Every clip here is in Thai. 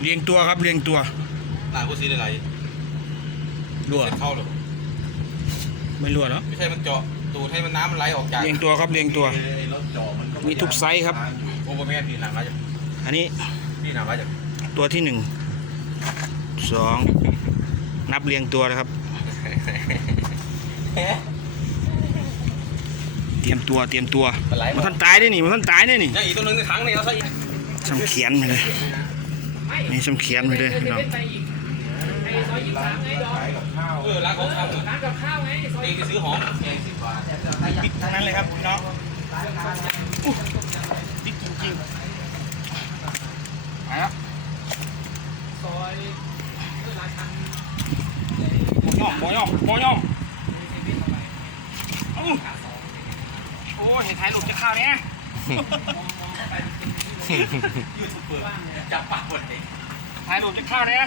เรียงตัวครับเรียงตัวหนากูซีอะไรรั่วเสร็จเข้าเลยไม่รั่วเนาะไม่ใช่มันเจาะตูดให้มันน้ำมันไหลออกจากเรียงตัวครับเรียงตัวไอ้รถจ่อมันก็มีทุกไซส์ครับโอ้โหแม่พี่หนังไรจ้ะอันนี้พี่หนังไรจ้ะตัวที่หนึ่งสองนับเรียงตัวนะครับ เตรียมตัวเตรียมตัวมันไหลมันท่านตายได้นี่มันท่านตายได้นี่ยังอีกตัวหนึงในถังนี่เราใส่อีกช้ำเขียนไปเลย นี่ช้ำเขียนไปเลยพี่น้องไปอีกไอ้ซอยยี่สิบสามไงดอกขายกับข้าวเออร้านของชำร้านกับข้าวไงซอยเองไปซื้อหอมเองสิบบาทปิดทั้งนั้นเลยครับพี่น้องอุ๊ยปิดจริงๆไปแล้วซอยราชันบ่ย่องบ่ย่องบ่ย่องอู้โอ้เห็นถ่ายรูปจะเข้าวเนี่ย ยูทูบเบอร์จับปากหมดเลยถ่ายรูปจะเข้าวเนี่ย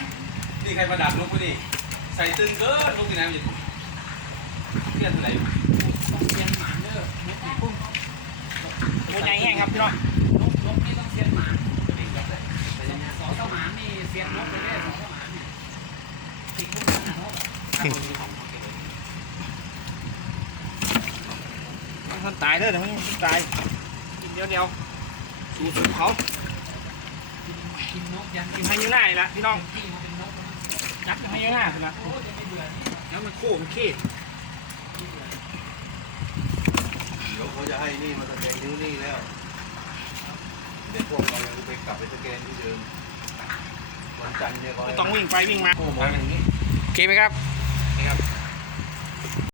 นี่ใครประดับลูกกูนี่ใส่ตึงเกินลูกที่ไหนมันอยู่เพื่อนอะไรต้องเซียนหมานเด้อนกนี่ปุ้งตัวใหญ่แห้งครับพี่น้องนกนกนี่ต้องเซียนหมานสองสมานนี่เซียนนกไปเรื่อยสองสมานเนี่ยติดคุกกันนะนกมันตายเด้อแต่มันตายกินเดียวเดียว สู้สู้เขากินนกยันกินให้ยืนหน้าอีกละพี่น้องที่มันเป็นนกนะยัดให้ยืนหน้าสิละโอ้จะไม่เบื่อแล้วมันโค้งมันขี้เดี๋ยวเขาจะให้นี่มาสแกนนิ้วนี่แล้วเดี๋ยวพวกเรายังไปกลับไปสแกนที่เดิมวันจันทร์เนี่ยเขาไม่ให้ต้องวิ่งไปวิ่งมาโอ้โหอย่างนี้โอเคไหมครับนะครับ